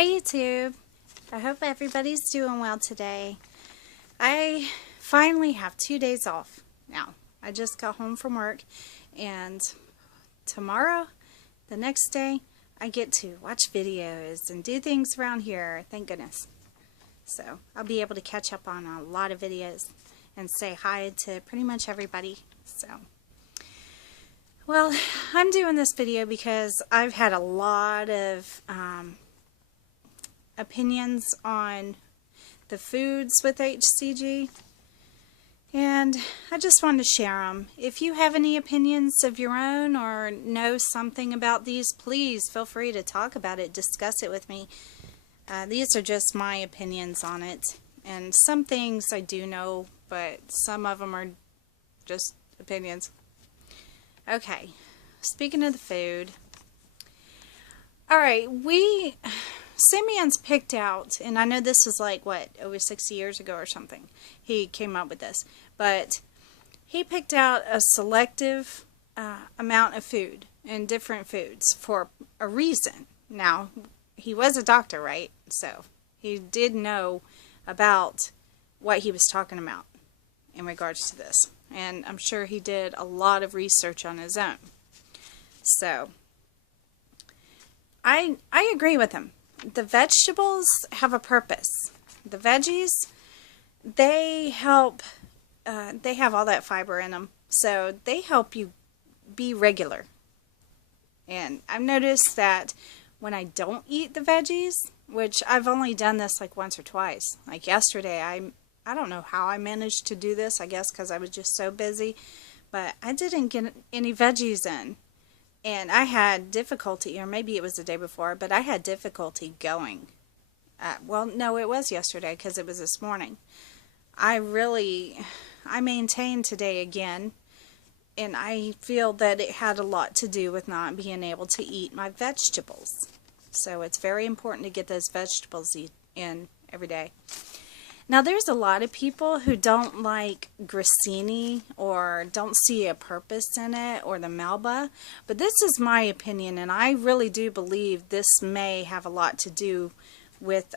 Hey YouTube, I hope everybody's doing well today. I finally have 2 days off now. I just got home from work and tomorrow, the next day, I get to watch videos and do things around here, thank goodness. So I'll be able to catch up on a lot of videos and say hi to pretty much everybody. Well, I'm doing this video because I've had a lot of opinions on the foods with HCG, and I just wanted to share them. If you have any opinions of your own or know something about these, please feel free to talk about it, discuss it with me. These are just my opinions on it, and some things I do know, but some of them are just opinions. Okay, speaking of the food, alright, Simeon's picked out, and I know this was like, what, over 60 years ago or something, he came up with this, but he picked out a selective amount of food and different foods for a reason. Now, he was a doctor, right? So, he did know about what he was talking about in regards to this, and I'm sure he did a lot of research on his own. So, I agree with him. The vegetables have a purpose. The veggies, they help, they have all that fiber in them, so they help you be regular. And I've noticed that when I don't eat the veggies, which I've only done this like once or twice, like yesterday, I don't know how I managed to do this, I guess because I was just so busy, but I didn't get any veggies in. And I had difficulty, or maybe it was the day before, but I had difficulty going. Well, no, it was yesterday because it was this morning. I maintained today again, and I feel that it had a lot to do with not being able to eat my vegetables. So it's very important to get those vegetables in every day. Now, there's a lot of people who don't like grissini or don't see a purpose in it, or the melba, but this is my opinion, and I really do believe this may have a lot to do with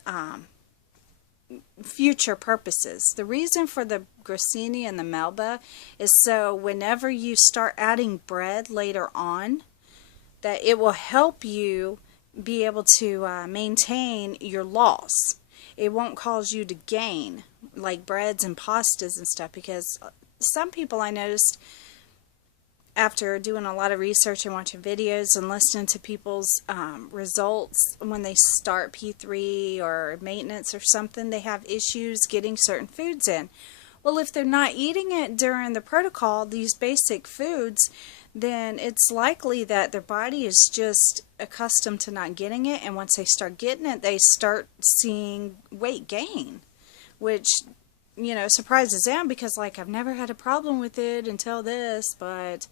future purposes. The reason for the grissini and the melba is so whenever you start adding bread later on, that it will help you be able to maintain your loss. It won't cause you to gain, like breads and pastas and stuff, because some people I noticed after doing a lot of research and watching videos and listening to people's results, when they start P3 or maintenance or something, they have issues getting certain foods in. Well, if they're not eating it during the protocol, these basic foods, then it's likely that their body is just accustomed to not getting it, and once they start getting it, they start seeing weight gain, which, you know, surprises them because, like, I've never had a problem with it until this, but,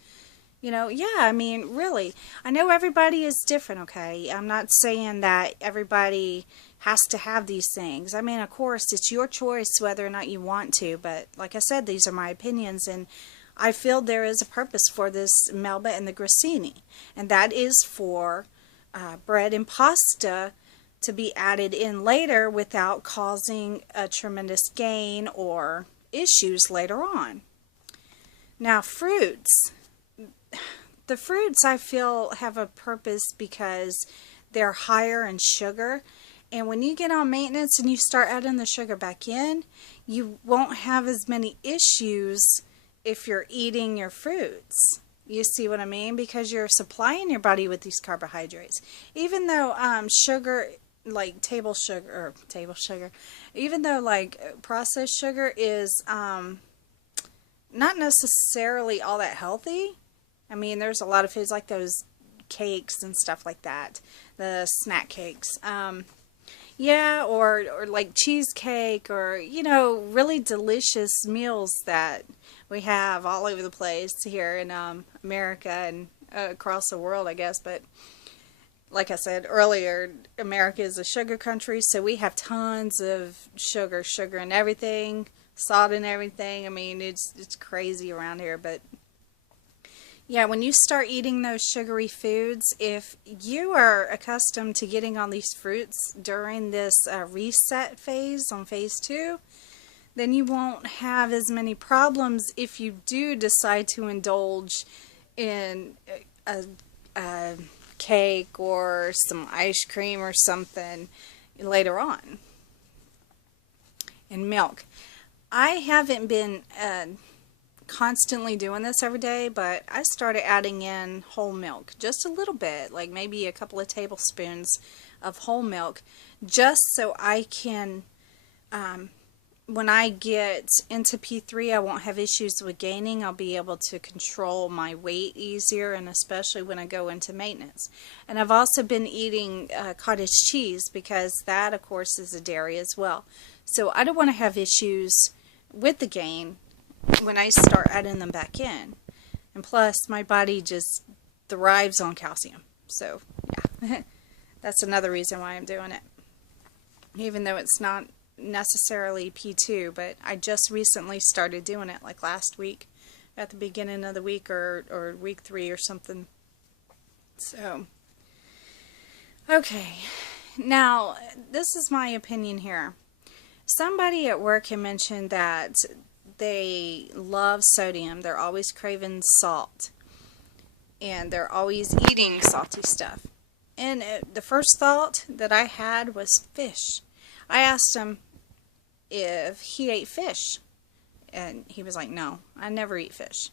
you know, yeah, I mean, really, I know everybody is different, okay? I'm not saying that everybody has to have these things. I mean, of course, it's your choice whether or not you want to, but like I said, these are my opinions, and I feel there is a purpose for this melba and the grissini, and that is for bread and pasta to be added in later without causing a tremendous gain or issues later on. Now, fruits. The fruits, I feel, have a purpose because they're higher in sugar, and when you get on maintenance and you start adding the sugar back in, you won't have as many issues if you're eating your fruits. You see what I mean? Because you're supplying your body with these carbohydrates. Even though sugar, like table sugar, even though like processed sugar is not necessarily all that healthy. I mean, there's a lot of foods like those cakes and stuff like that, the snack cakes. Yeah, or like cheesecake, or, you know, really delicious meals that we have all over the place here in America and across the world, I guess. But like I said earlier, America is a sugar country, so we have tons of sugar in everything, salt in everything. I mean, it's crazy around here. But Yeah, when you start eating those sugary foods, if you are accustomed to getting on these fruits during this reset phase on phase 2, then you won't have as many problems if you do decide to indulge in a, a cake or some ice cream or something later on. And milk. I haven't been constantly doing this every day, but I started adding in whole milk just a little bit, like maybe a couple of tablespoons of whole milk, just so I can, when I get into P3, I won't have issues with gaining. I'll be able to control my weight easier, and especially when I go into maintenance. And I've also been eating cottage cheese, because that, of course, is a dairy as well. So I don't want to have issues with the gain when I start adding them back in. And plus, my body just thrives on calcium. So, yeah, that's another reason why I'm doing it. Even though it's not necessarily P2, but I just recently started doing it, like last week, at the beginning of the week, or week 3 or something. So, okay. Now, this is my opinion here. Somebody at work had mentioned that they love sodium. They're always craving salt. And they're always eating salty stuff. And the first thought that I had was fish. I asked him if he ate fish. And he was like, no, I never eat fish.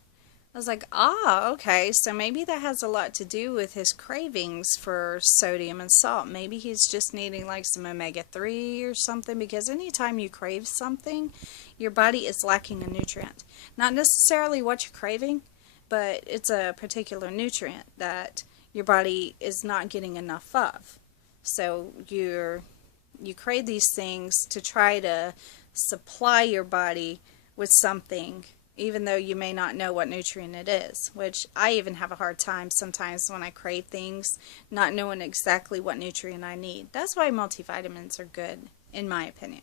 I was like, okay, so maybe that has a lot to do with his cravings for sodium and salt. Maybe he's just needing like some omega-3 or something, because anytime you crave something, your body is lacking a nutrient. Not necessarily what you're craving, but it's a particular nutrient that your body is not getting enough of. So you crave these things to try to supply your body with something, even though you may not know what nutrient it is, which I even have a hard time sometimes when I crave things, not knowing exactly what nutrient I need. That's why multivitamins are good, in my opinion.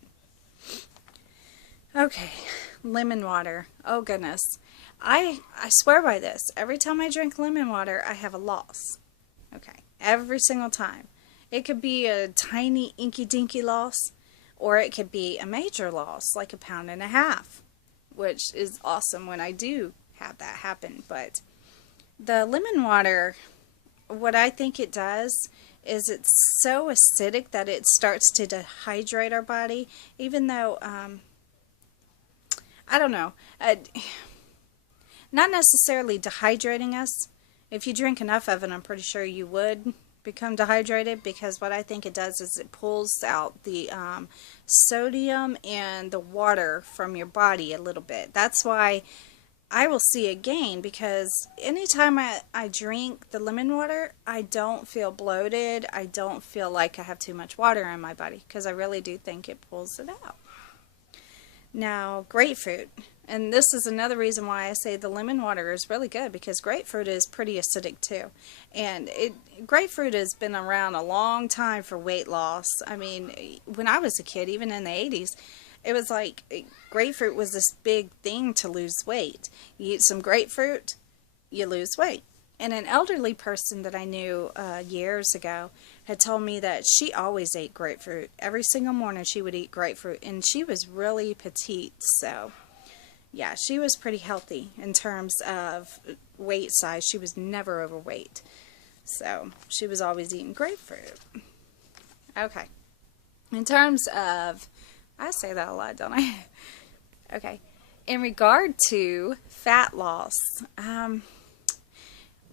Okay, lemon water. Oh goodness. I swear by this. Every time I drink lemon water, I have a loss. Okay, every single time. It could be a tiny inky-dinky loss, or it could be a major loss, like 1.5 pounds. Which is awesome when I do have that happen. But the lemon water, what I think it does is it's so acidic that it starts to dehydrate our body, even though, I don't know, not necessarily dehydrating us. If you drink enough of it, I'm pretty sure you would become dehydrated, because what I think it does is it pulls out the sodium and the water from your body a little bit. That's why I will see a gain, because anytime I drink the lemon water, I don't feel bloated. I don't feel like I have too much water in my body, because I really do think it pulls it out. Now, grapefruit. And this is another reason why I say the lemon water is really good, because grapefruit is pretty acidic too. And grapefruit has been around a long time for weight loss. I mean, when I was a kid, even in the 80s, it was like grapefruit was this big thing to lose weight. You eat some grapefruit, you lose weight. And an elderly person that I knew years ago had told me that she always ate grapefruit. Every single morning she would eat grapefruit, and she was really petite, so yeah, she was pretty healthy in terms of weight size. She was never overweight. So she was always eating grapefruit. Okay. In terms of, I say that a lot, don't I? Okay. In regard to fat loss,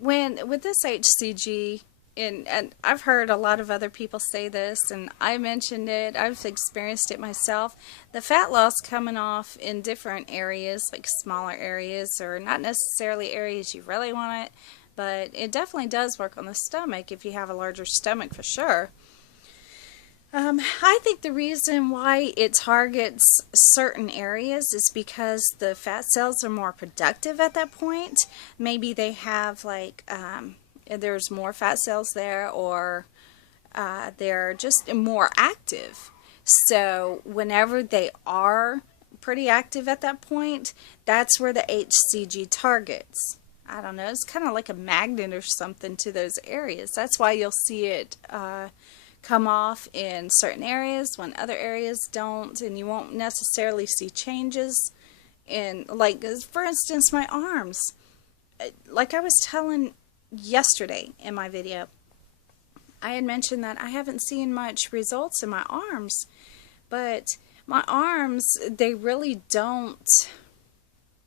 with this HCG, and I've heard a lot of other people say this, and I mentioned it, I've experienced it myself, the fat loss coming off in different areas, like smaller areas, or not necessarily areas you really want it, but it definitely does work on the stomach if you have a larger stomach, for sure. I think the reason why it targets certain areas is because the fat cells are more productive at that point. Maybe they have like there's more fat cells there, or they're just more active. So whenever they are pretty active at that point, that's where the HCG targets. I don't know, it's kind of like a magnet or something to those areas. That's why you'll see it come off in certain areas when other areas don't, and you won't necessarily see changes in, like, for instance, my arms. Like I was telling yesterday in my video, I had mentioned that I haven't seen much results in my arms, but my arms, they really don't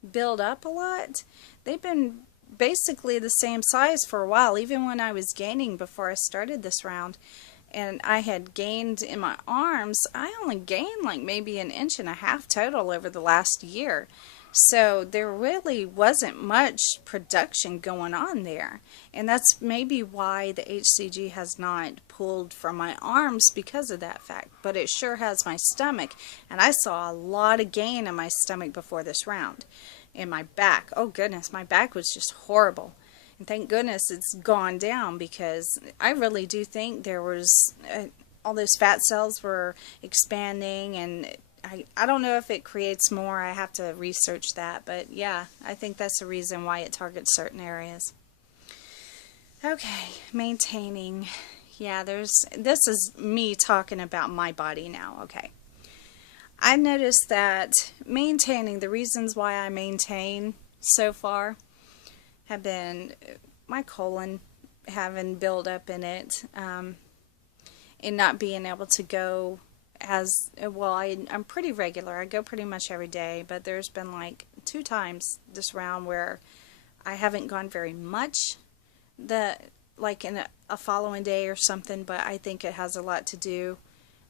build up a lot. They've been basically the same size for a while, even when I was gaining before I started this round. And I had gained in my arms, I only gained like maybe 1.5 inches total over the last year. So there really wasn't much production going on there. And that's maybe why the HCG has not pulled from my arms, because of that fact. But it sure has my stomach. And I saw a lot of gain in my stomach before this round. In my back, oh goodness, my back was just horrible. And thank goodness it's gone down, because I really do think there was all those fat cells were expanding, and I don't know if it creates more. I have to research that, but yeah, I think that's the reason why it targets certain areas. Okay, maintaining. Yeah, this is me talking about my body now. Okay. I've noticed that maintaining, the reasons why I maintain so far have been my colon having buildup in it, and not being able to go as well. I'm pretty regular. I go pretty much every day, but there's been like 2 times this round where I haven't gone very much, like in a following day or something, but I think it has a lot to do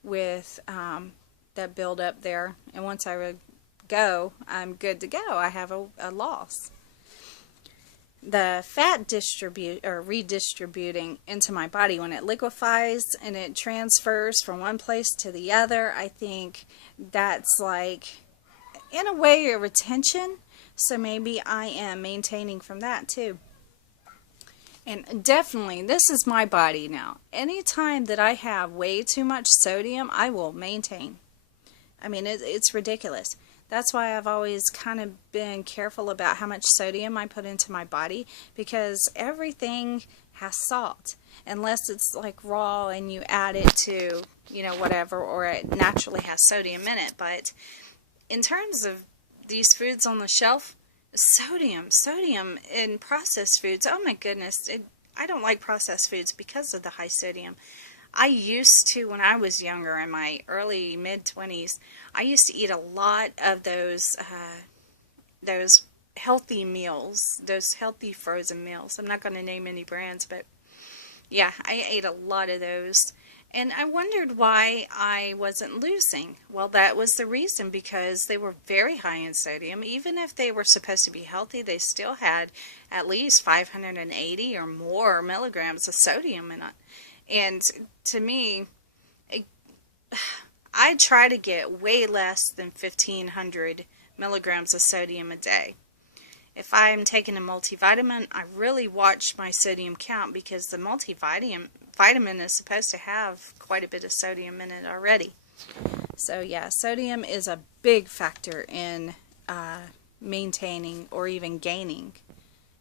with that build up there. And once I go, I'm good to go. I have a loss. The fat redistributing into my body, when it liquefies and it transfers from one place to the other, I think that's like, in a way, a retention. So maybe I am maintaining from that too. And definitely, this is my body now. Anytime that I have way too much sodium, I will maintain. I mean, it's ridiculous. That's why I've always kind of been careful about how much sodium I put into my body, because everything has salt, unless it's like raw and you add it to, you know, whatever, or it naturally has sodium in it. But in terms of these foods on the shelf, sodium in processed foods, oh my goodness, I don't like processed foods because of the high sodium. I used to, when I was younger, in my early mid-20s, I used to eat a lot of those healthy meals, those healthy frozen meals. I'm not going to name any brands, but yeah, I ate a lot of those. And I wondered why I wasn't losing. Well, that was the reason, because they were very high in sodium. Even if they were supposed to be healthy, they still had at least 580 or more milligrams of sodium in it. And to me, I try to get way less than 1,500 milligrams of sodium a day. If I'm taking a multivitamin, I really watch my sodium count, because the multivitamin is supposed to have quite a bit of sodium in it already. So yeah, sodium is a big factor in maintaining or even gaining.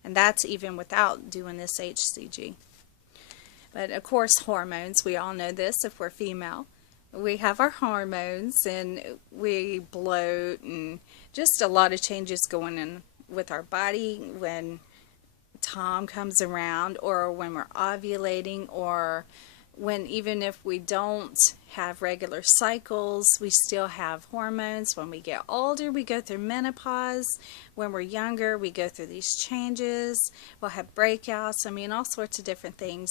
And that's even without doing this HCG. But of course, hormones, we all know this if we're female. We have our hormones, and we bloat, and just a lot of changes going on with our body when Tom comes around, or when we're ovulating, or when, even if we don't have regular cycles, we still have hormones. When we get older, we go through menopause. When we're younger, we go through these changes. We'll have breakouts. I mean, all sorts of different things.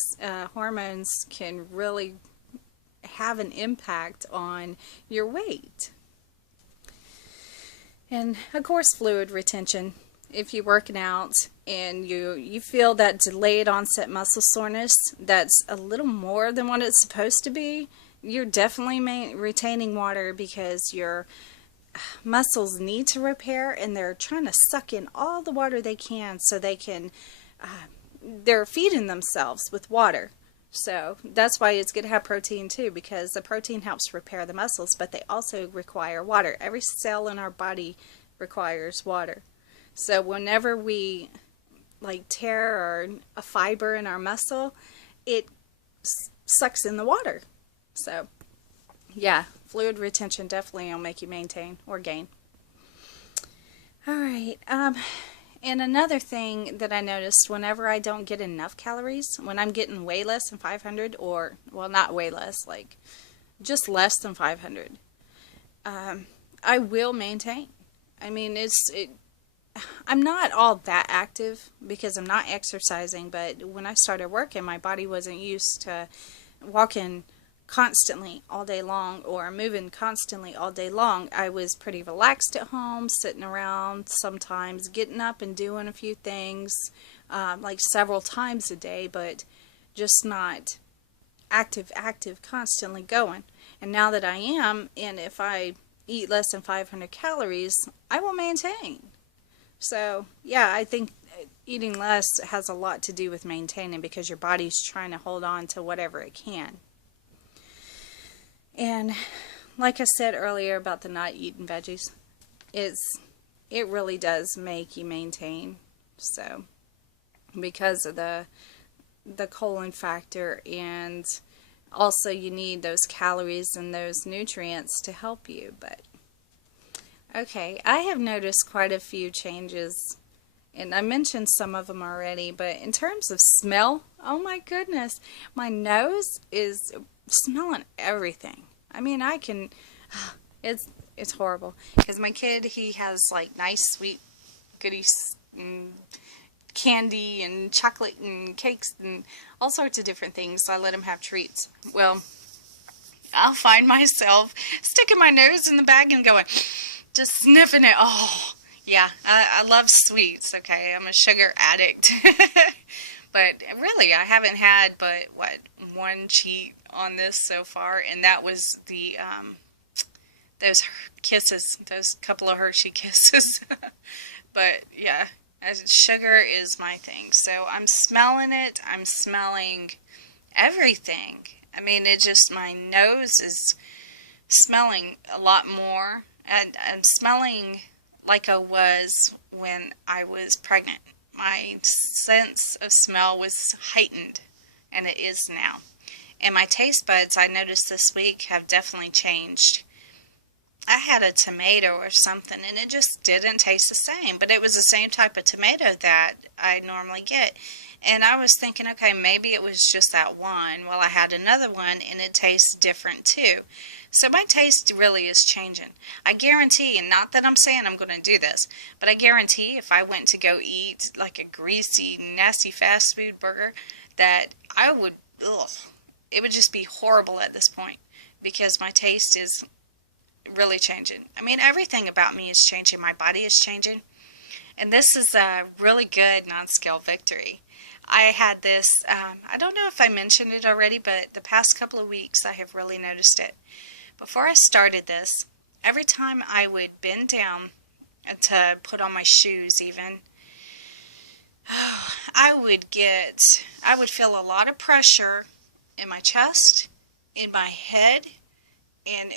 Hormones can really have an impact on your weight. And of course, fluid retention. If you're working out and you feel that delayed onset muscle soreness that's a little more than what it's supposed to be, you're definitely retaining water, because your muscles need to repair, and they're trying to suck in all the water they can, so they can, they're feeding themselves with water. So that's why it's good to have protein too, because the protein helps repair the muscles, but they also require water. Every cell in our body requires water. So whenever we like tear or a fiber in our muscle, it sucks in the water. So yeah, fluid retention definitely will make you maintain or gain. All right. And another thing that I noticed, whenever I don't get enough calories, when I'm getting way less than 500, or, well, not way less, like just less than 500, I will maintain. I mean, I'm not all that active because I'm not exercising, but when I started working, my body wasn't used to walking constantly all day long or moving constantly all day long. I was pretty relaxed at home, sitting around, sometimes getting up and doing a few things, like several times a day, but just not active, constantly going. And now that I am, and if I eat less than 500 calories, I will maintain. So yeah, I think eating less has a lot to do with maintaining, because your body's trying to hold on to whatever it can. And like I said earlier about the not eating veggies, it really does make you maintain. So because of the colon factor, and also you need those calories and those nutrients to help you. But okay, I have noticed quite a few changes, and I mentioned some of them already, but in terms of smell, oh my goodness, my nose is smelling everything. I mean, it's horrible, because my kid, he has like nice sweet goodies and candy and chocolate and cakes and all sorts of different things. So I let him have treats. Well, I'll find myself sticking my nose in the bag and going, just sniffing it. Oh, yeah, I love sweets, okay? I'm a sugar addict. But really, I haven't had but, one cheat on this so far, and that was the, those kisses, those couple of Hershey kisses. But, yeah, sugar is my thing. So I'm smelling it. I'm smelling everything. I mean, my nose is smelling a lot more. And I'm smelling like I was when I was pregnant. My sense of smell was heightened, and it is now. And my taste buds, I noticed this week, have definitely changed. I had a tomato or something, and it just didn't taste the same, but it was the same type of tomato that I normally get. And I was thinking, okay, maybe it was just that one. Well, I had another one, and it tastes different too. So my taste really is changing. I guarantee, and not that I'm saying I'm going to do this, but I guarantee if I went to go eat like a greasy, nasty fast food burger, that I would, it would just be horrible at this point, because my taste is really changing. I mean, everything about me is changing. My body is changing. And this is a really good non-scale victory. I had this, I don't know if I mentioned it already, but the past couple of weeks I have really noticed it. Before I started this, every time I would bend down to put on my shoes even, I would feel a lot of pressure in my chest, in my head, and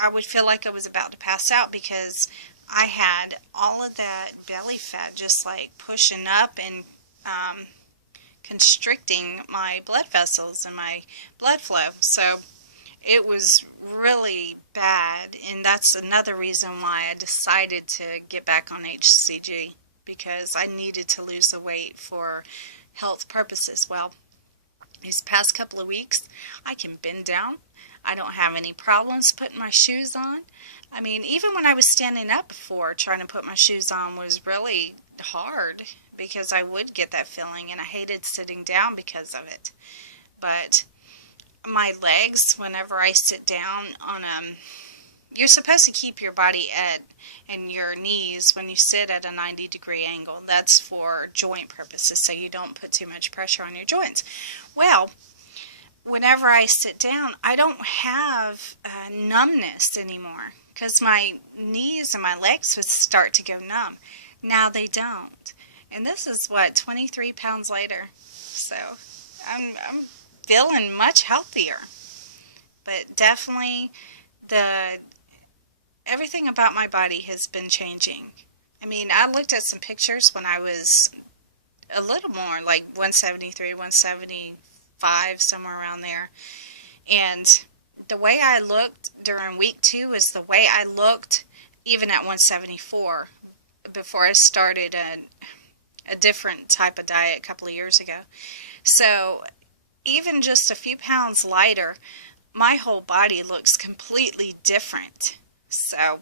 I would feel like I was about to pass out, because I had all of that belly fat just like pushing up and constricting my blood vessels and my blood flow. So it was really bad, and that's another reason why I decided to get back on HCG, because I needed to lose the weight for health purposes. Well, these past couple of weeks, I can bend down. I don't have any problems putting my shoes on. I mean, even when I was standing up before, trying to put my shoes on was really hard, because I would get that feeling, and I hated sitting down because of it. But my legs, whenever I sit down on you're supposed to keep your body and your knees when you sit at a 90-degree angle. That's for joint purposes, so you don't put too much pressure on your joints. Well, whenever I sit down, I don't have numbness anymore, because my knees and my legs would start to go numb. Now they don't. And this is, 23 pounds later. So I'm feeling much healthier. But definitely everything about my body has been changing. I mean, I looked at some pictures when I was a little more, like 173, 175, somewhere around there. And the way I looked during week 2 is the way I looked even at 174 before I started a different type of diet a couple of years ago. So even just a few pounds lighter, my whole body looks completely different. So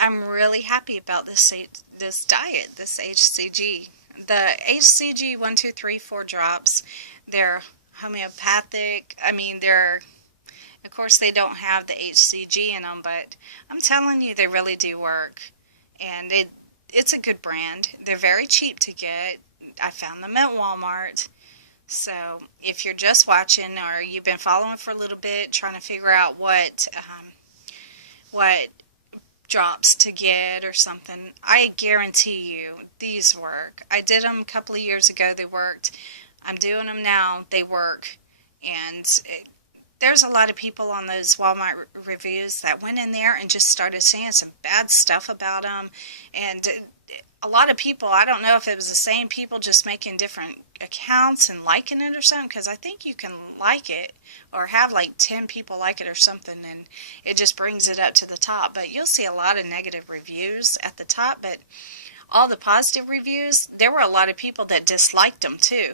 I'm really happy about this diet, this HCG. The HCG 1, 2, 3, 4 drops, they're homeopathic. I mean, of course they don't have the HCG in them, but I'm telling you, they really do work. And it's a good brand. They're very cheap to get. I found them at Walmart. So if you're just watching or you've been following for a little bit, trying to figure out what drops to get or something, I guarantee you these work. I did them a couple of years ago. They worked. I'm doing them now. They work. And there's a lot of people on those Walmart reviews that went in there and just started saying some bad stuff about them. And a lot of people, I don't know if it was the same people just making different accounts and liking it or something, because I think you can like it or have like 10 people like it or something, and it just brings it up to the top. But you'll see a lot of negative reviews at the top, but all the positive reviews, there were a lot of people that disliked them too,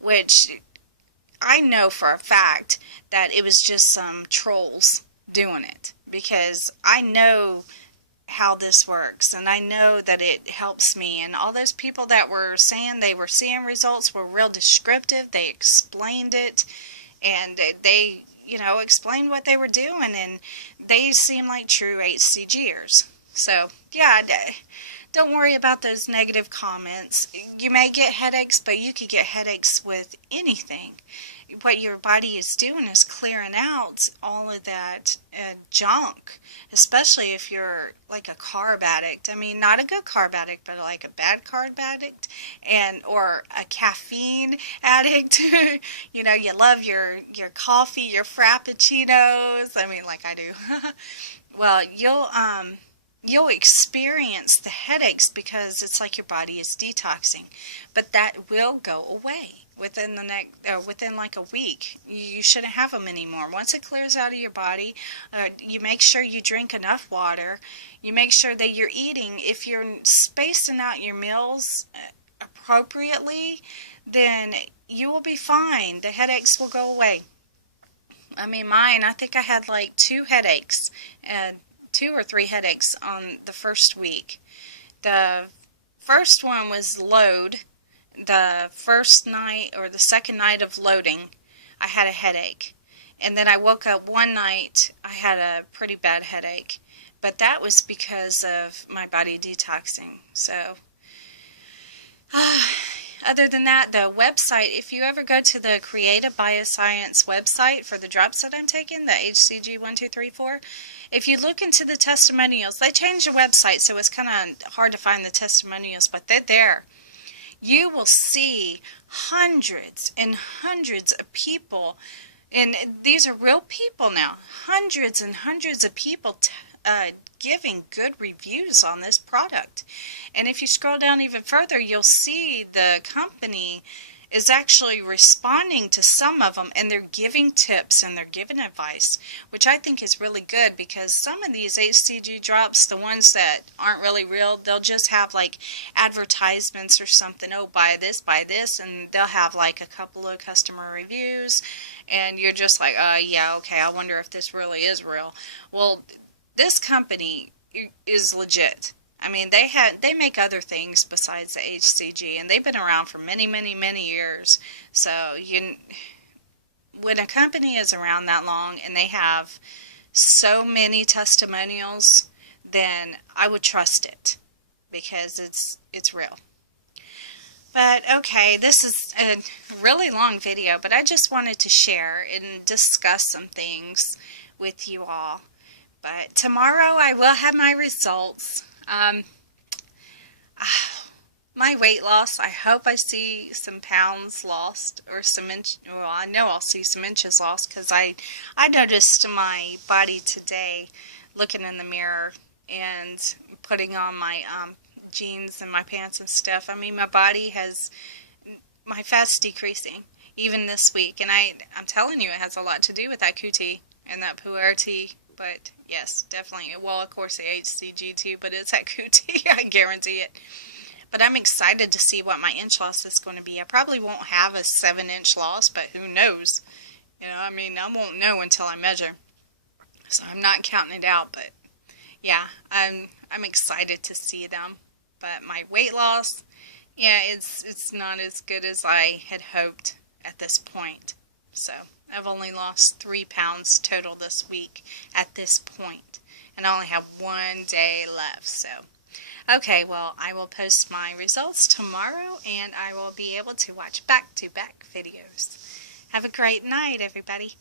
which I know for a fact that it was just some trolls doing it, because I know how this works and I know that it helps me. And all those people that were saying they were seeing results were real descriptive. They explained it, and they, explained what they were doing, and they seem like true HCGers. So yeah, don't worry about those negative comments. You may get headaches, but you could get headaches with anything. What your body is doing is clearing out all of that junk, especially if you're like a carb addict. I mean, not a good carb addict, but like a bad carb addict, or a caffeine addict. You love your coffee, your frappuccinos. I mean, like I do. Well, you'll experience the headaches because it's like your body is detoxing, but that will go away within within like a week. You shouldn't have them anymore. Once it clears out of your body, you make sure you drink enough water. You make sure that you're eating. If you're spacing out your meals appropriately, then you will be fine. The headaches will go away. I mean, mine, I think I had like 2 headaches, 2 or 3 headaches on the first week. The first one was load. The first night or the second night of loading, I had a headache. And then I woke up one night, I had a pretty bad headache. But that was because of my body detoxing. So, other than that, the website, if you ever go to the Creative Bioscience website for the drops that I'm taking, the HCG 1, 2, 3, 4, if you look into the testimonials, they changed the website, so it's kind of hard to find the testimonials, but they're there. You will see hundreds and hundreds of people, and these are real people now, hundreds and hundreds of people giving good reviews on this product. And if you scroll down even further, you'll see the company is actually responding to some of them, and they're giving tips and they're giving advice, which I think is really good, because some of these HCG drops, the ones that aren't really real, they'll just have like advertisements or something. Oh, buy this, and they'll have like a couple of customer reviews, and you're just like, yeah, okay, I wonder if this really is real. Well, this company is legit. I mean, they make other things besides the HCG, and they've been around for many, many, many years. So when a company is around that long and they have so many testimonials, then I would trust it, because it's real. But okay, this is a really long video, but I just wanted to share and discuss some things with you all. But tomorrow I will have my results. My weight loss, I hope I see some pounds lost, or well, I know I'll see some inches lost, because I noticed my body today, looking in the mirror and putting on my jeans and my pants and stuff. I mean, my body has, my fat's decreasing even this week, and I'm telling you, it has a lot to do with that QT and that puerty. But yes, definitely. Well, of course, the HCG too, but it's that QT. I guarantee it. But I'm excited to see what my inch loss is going to be. I probably won't have a 7-inch loss, but who knows? You know, I mean, I won't know until I measure. So I'm not counting it out, but yeah, I'm excited to see them. But my weight loss, yeah, it's not as good as I had hoped at this point. So I've only lost 3 pounds total this week at this point, and I only have 1 day left. So okay, well, I will post my results tomorrow, and I will be able to watch back-to-back videos. Have a great night, everybody.